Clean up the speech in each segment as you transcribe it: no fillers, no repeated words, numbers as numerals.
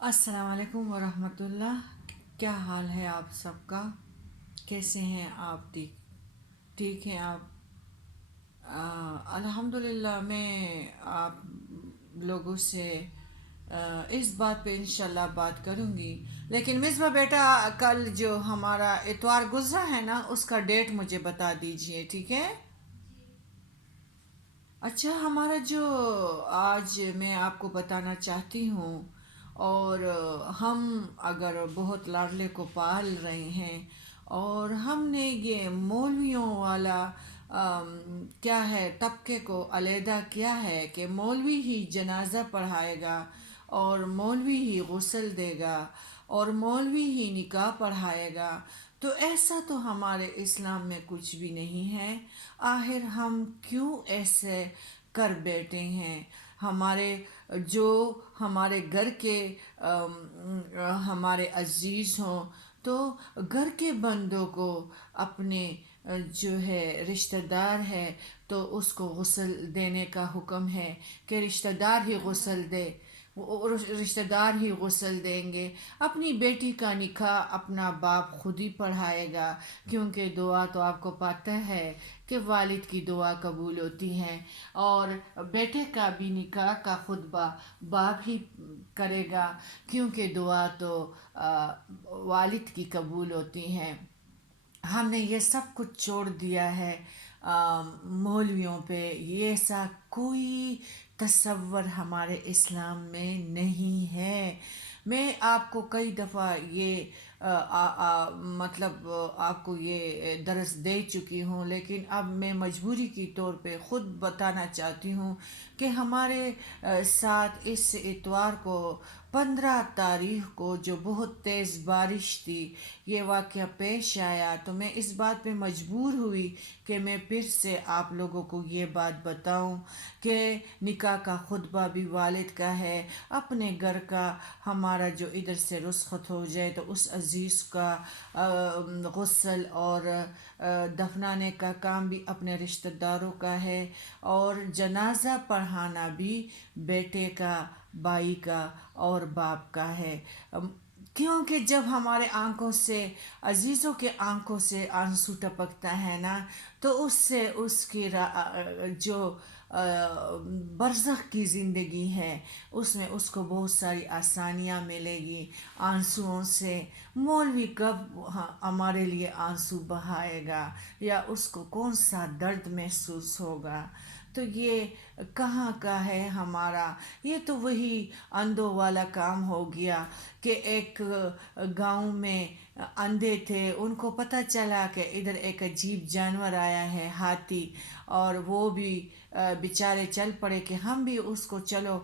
السلام علیکم ورحمۃ اللہ۔ کیا حال ہے آپ سب کا؟ کیسے ہیں آپ؟ ٹھیک ٹھیک ہیں آپ؟ الحمدللہ میں آپ لوگوں سے اس بات پہ انشاءاللہ بات کروں گی، لیکن مصباح بیٹا کل جو ہمارا اتوار گزرا ہے نا، اس کا ڈیٹ مجھے بتا دیجئے، ٹھیک ہے؟ اچھا، ہمارا جو آج میں آپ کو بتانا چاہتی ہوں، اور ہم اگر بہت لاڈلے کو پال رہے ہیں، اور ہم نے یہ مولویوں والا کیا ہے طبقے کو علیحدہ کیا ہے کہ مولوی ہی جنازہ پڑھائے گا، اور مولوی ہی غسل دے گا، اور مولوی ہی نکاح پڑھائے گا، تو ایسا تو ہمارے اسلام میں کچھ بھی نہیں ہے۔ آخر ہم کیوں ایسے کر بیٹھے ہیں؟ ہمارے جو ہمارے گھر کے ہمارے عزیز ہوں، تو گھر کے بندوں کو اپنے جو ہے رشتہ دار ہے تو اس کو غسل دینے کا حکم ہے کہ رشتہ دار ہی غسل دے، رشتہ دار ہی غسل دیں گے۔ اپنی بیٹی کا نکاح اپنا باپ خود ہی پڑھائے گا، کیونکہ دعا تو آپ کو پتہ ہے کہ والد کی دعا قبول ہوتی ہے، اور بیٹے کا بھی نکاح کا خطبہ باپ ہی کرے گا، کیونکہ دعا تو والد کی قبول ہوتی ہیں۔ ہم نے یہ سب کچھ چھوڑ دیا ہے مولویوں پہ۔ یہ ایسا کوئی تصور ہمارے اسلام میں نہیں ہے۔ میں آپ کو کئی دفعہ یہ مطلب آپ کو یہ درس دے چکی ہوں، لیکن اب میں مجبوری کی طور پہ خود بتانا چاہتی ہوں کہ ہمارے ساتھ اس اتوار کو 15 تاریخ کو جو بہت تیز بارش تھی، یہ واقعہ پیش آیا، تو میں اس بات پہ مجبور ہوئی کہ میں پھر سے آپ لوگوں کو یہ بات بتاؤں کہ نکاح کا خطبہ بھی والد کا ہے۔ اپنے گھر کا ہمارا جو ادھر سے رخصت ہو جائے تو اس عزیز کا غسل اور دفنانے کا کام بھی اپنے رشتہ داروں کا ہے، اور جنازہ پڑھانا بھی بیٹے کا، بھائی کا اور باپ کا ہے۔ کیونکہ جب ہمارے آنکھوں سے، عزیزوں کے آنکھوں سے آنسو ٹپکتا ہے نا، تو اس سے اس کی جو برزخ کی زندگی ہے، اس میں اس کو بہت ساری آسانیاں ملے گی آنسوؤں سے۔ مولوی کب ہمارے لیے آنسو بہائے گا، یا اس کو کون سا درد محسوس ہوگا؟ تو یہ کہاں کا ہے ہمارا؟ یہ تو وہی اندھوں والا کام ہو گیا کہ ایک گاؤں میں اندھے تھے، ان کو پتہ چلا کہ ادھر ایک عجیب جانور آیا ہے، ہاتھی، اور وہ بھی بیچارے چل پڑے کہ ہم بھی اس کو چلو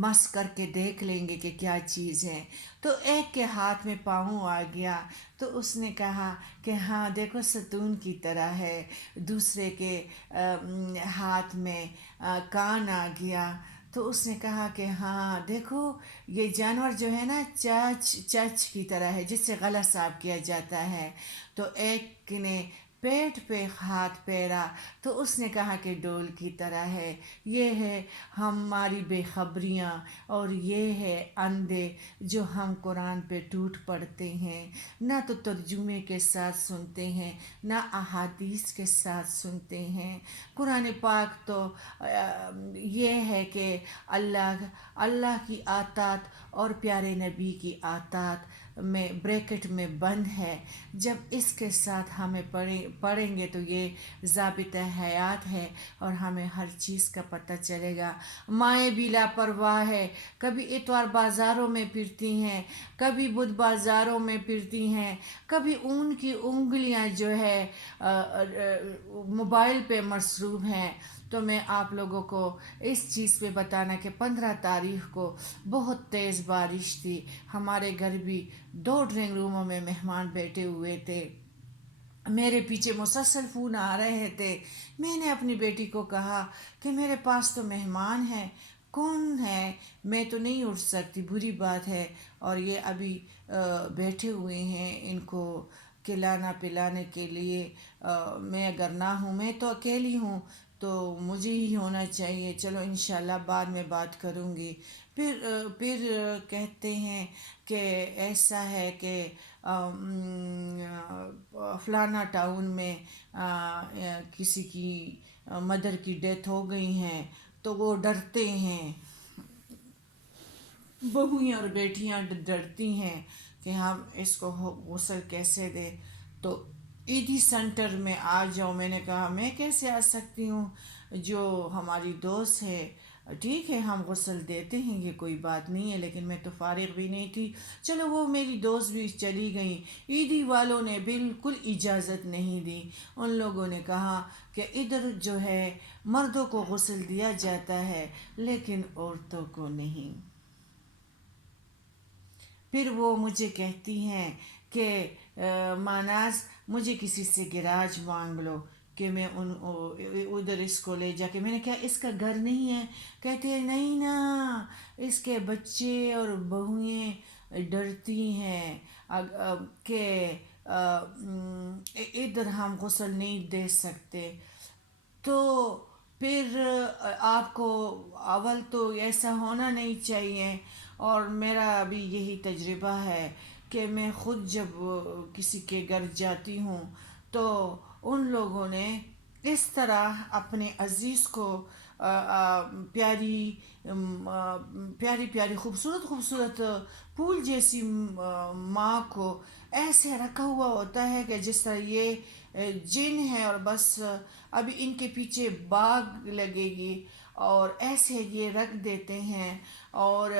مس کر کے دیکھ لیں گے کہ کیا چیز ہے۔ تو ایک کے ہاتھ میں پاؤں آ گیا، تو اس نے کہا کہ ہاں دیکھو ستون کی طرح ہے، دوسرے کے ہاتھ میں کان آ گیا، تو اس نے کہا کہ ہاں دیکھو یہ جانور جو ہے نا چرچ کی طرح ہے، جس سے غلہ صاف کیا جاتا ہے۔ تو ایک نے پیٹ پہ ہاتھ پھیرا، تو اس نے کہا کہ ڈول کی طرح ہے۔ یہ ہے ہماری بے خبریاں، اور یہ ہے اندھے جو ہم قرآن پہ ٹوٹ پڑتے ہیں، نہ تو ترجمے کے ساتھ سنتے ہیں، نہ احادیث کے ساتھ سنتے ہیں۔ قرآن پاک تو یہ ہے کہ اللہ کی آطاعت اور پیارے نبی کی آطاعت میں بریکٹ میں بند ہے۔ جب اس کے ساتھ ہمیں پڑھیں گے تو یہ ضابطہ حیات ہے، اور ہمیں ہر چیز کا پتہ چلے گا۔ مائیں بھی لاپرواہ ہے، کبھی اتوار بازاروں میں پھرتی ہیں، کبھی بدھ بازاروں میں پھرتی ہیں، کبھی ان کی انگلیاں جو ہے موبائل پہ مصروف ہیں۔ تو میں آپ لوگوں کو اس چیز پہ بتانا کہ 15 تاریخ کو بہت تیز بارش تھی، ہمارے گھر بھی 2 ڈرائنگ روموں میں مہمان بیٹھے ہوئے تھے، میرے پیچھے مسلسل فون آ رہے تھے۔ میں نے اپنی بیٹی کو کہا کہ میرے پاس تو مہمان ہیں، کون ہے؟ میں تو نہیں اٹھ سکتی، بری بات ہے، اور یہ ابھی بیٹھے ہوئے ہیں، ان کو کھلانا پلانے کے لیے میں اگر نہ ہوں، میں تو اکیلی ہوں، تو مجھے ہی ہونا چاہیے، چلو انشاءاللہ بعد میں بات کروں گی۔ پھر کہتے ہیں کہ ایسا ہے کہ فلانا ٹاؤن میں کسی کی مدر کی ڈیتھ ہو گئی ہیں، تو وہ ڈرتے ہیں، بہویں اور بیٹیاں ڈرتی ہیں کہ ہم اس کو غسل کیسے دیں۔ تو عیدی سینٹر میں آ جاؤ۔ میں نے کہا میں کیسے آ سکتی ہوں، جو ہماری دوست ہے ٹھیک ہے ہم غسل دیتے ہیں، یہ کوئی بات نہیں ہے، لیکن میں تو فارغ بھی نہیں تھی۔ چلو وہ میری دوست بھی چلی گئیں۔ عیدی والوں نے بالکل اجازت نہیں دی، ان لوگوں نے کہا کہ ادھر جو ہے مردوں کو غسل دیا جاتا ہے لیکن عورتوں کو نہیں۔ پھر وہ مجھے کہتی ہیں کہ ماناز مجھے کسی سے گراج مانگ لو کہ میں ادھر اس کو لے جا کے، میں نے کہا اس کا گھر نہیں ہے، کہتے ہیں نہیں نا، اس کے بچے اور بہویں ڈرتی ہیں کہ ادھر ہم غسل نہیں دے سکتے۔ تو پھر آپ کو اول تو ایسا ہونا نہیں چاہیے، اور میرا بھی یہی تجربہ ہے کہ میں خود جب کسی کے گھر جاتی ہوں تو ان لوگوں نے اس طرح اپنے عزیز کو پیاری پیاری پیاری خوبصورت خوبصورت پھول جیسی ماں کو ایسے رکھا ہوا ہوتا ہے کہ جس طرح یہ جن ہے اور بس ابھی ان کے پیچھے باغ لگے گی، اور ایسے یہ رکھ دیتے ہیں۔ اور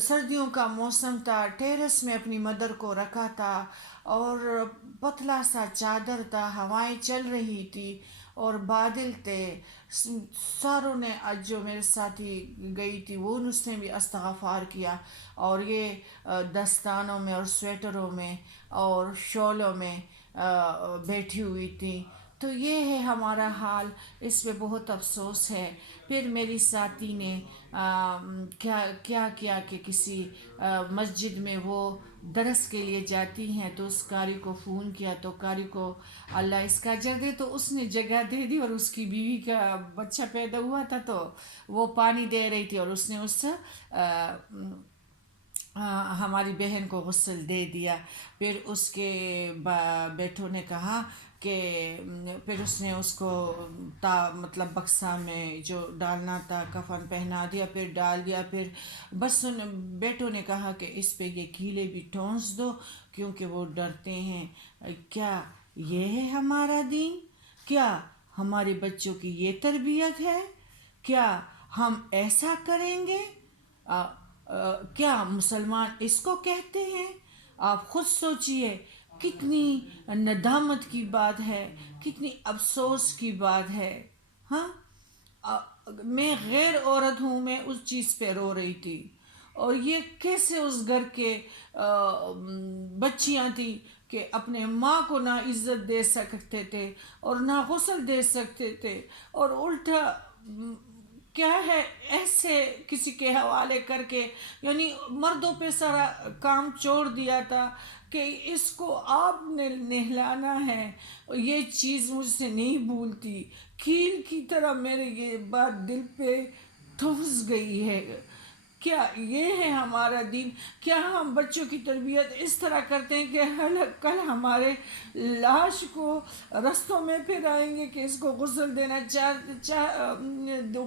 سردیوں کا موسم تھا، ٹیرس میں اپنی مدر کو رکھا تھا، اور پتلا سا چادر تھا، ہوائیں چل رہی تھی اور بادل تھے۔ ساروں نے جو میرے ساتھی گئی تھی وہ اس نے بھی استغفار کیا، اور یہ دستانوں میں اور سویٹروں میں اور شالوں میں بیٹھی ہوئی تھی۔ تو یہ ہے ہمارا حال، اس پہ بہت افسوس ہے۔ پھر میری ساتھی نے کیا کیا کہ کسی مسجد میں وہ درس کے لیے جاتی ہیں، تو اس قاری کو فون کیا، تو قاری کو اللہ اس کا اجر دے، تو اس نے جگہ دے دی، اور اس کی بیوی کا بچہ پیدا ہوا تھا تو وہ پانی دے رہی تھی، اور اس نے ہماری بہن کو غسل دے دیا۔ پھر اس کے بیٹوں نے کہا کہ پھر اس نے اس کو مطلب بکسا میں جو ڈالنا تھا کفن پہنا دیا، پھر ڈال دیا۔ پھر بس بیٹوں نے کہا کہ اس پہ یہ کیلے بھی ٹھونس دو کیونکہ وہ ڈرتے ہیں۔ کیا یہ ہے ہمارا دین؟ کیا ہمارے بچوں کی یہ تربیت ہے؟ کیا ہم ایسا کریں گے؟ کیا مسلمان اس کو کہتے ہیں؟ آپ خود سوچئے، کتنی ندامت کی بات ہے، کتنی افسوس کی بات ہے۔ ہاں، میں غیر عورت ہوں، میں اس چیز پہ رو رہی تھی، اور یہ کیسے اس گھر کے بچیاں تھیں کہ اپنے ماں کو نہ عزت دے سکتے تھے اور نہ غسل دے سکتے تھے، اور الٹا کیا ہے ایسے کسی کے حوالے کر کے، یعنی مردوں پہ سارا کام چھوڑ دیا تھا کہ اس کو آپ نے نہلانا ہے۔ یہ چیز مجھ سے نہیں بھولتی، کیل کی طرح میرے یہ بات دل پہ ٹھوس گئی ہے۔ کیا یہ ہے ہمارا دین؟ کیا ہم بچوں کی تربیت اس طرح کرتے ہیں کہ کل ہمارے لاش کو رستوں میں پھر آئیں گے کہ اس کو غسل دینا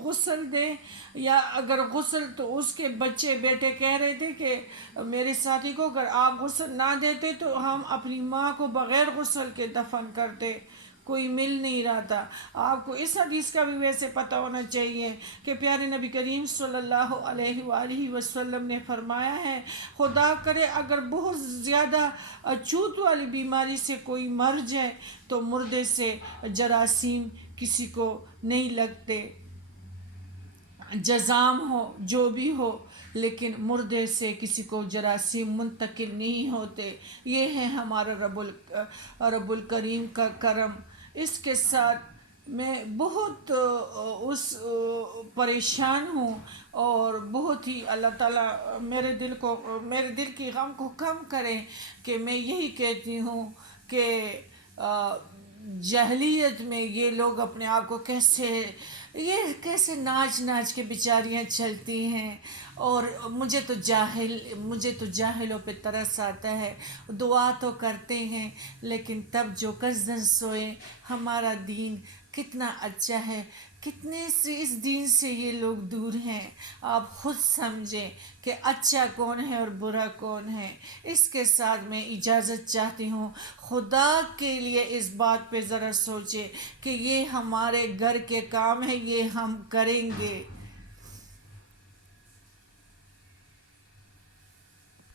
غسل دیں، یا اگر غسل تو اس کے بچے بیٹے کہہ رہے تھے کہ میرے ساتھی کو اگر آپ غسل نہ دیتے تو ہم اپنی ماں کو بغیر غسل کے دفن کرتے، کوئی مل نہیں رہا تھا۔ آپ کو اس حدیث کا بھی ویسے پتہ ہونا چاہیے کہ پیارے نبی کریم صلی اللہ علیہ وآلہ وسلم نے فرمایا ہے، خدا کرے اگر بہت زیادہ چھوت والی بیماری سے کوئی مر جائے تو مردے سے جراثیم کسی کو نہیں لگتے، جزام ہو جو بھی ہو، لیکن مردے سے کسی کو جراثیم منتقل نہیں ہوتے۔ یہ ہے ہمارا رب الکریم کا کرم۔ اس کے ساتھ میں بہت پریشان ہوں، اور بہت ہی اللہ تعالیٰ میرے دل کی غم کو کم کریں کہ میں یہی کہتی ہوں کہ جاہلیت میں یہ لوگ اپنے آپ کو کیسے ناچ ناچ کے بیچاریاں چلتی ہیں، اور مجھے تو جاہلوں پہ ترس آتا ہے۔ دعا تو کرتے ہیں لیکن تب جو کزن سوئے، ہمارا دین کتنا اچھا ہے، کتنے سے اس دین سے یہ لوگ دور ہیں۔ آپ خود سمجھیں کہ اچھا کون ہے اور برا کون ہے۔ اس کے ساتھ میں اجازت چاہتی ہوں، خدا کے لیے اس بات پہ ذرا سوچیں کہ یہ ہمارے گھر کے کام ہے، یہ ہم کریں گے۔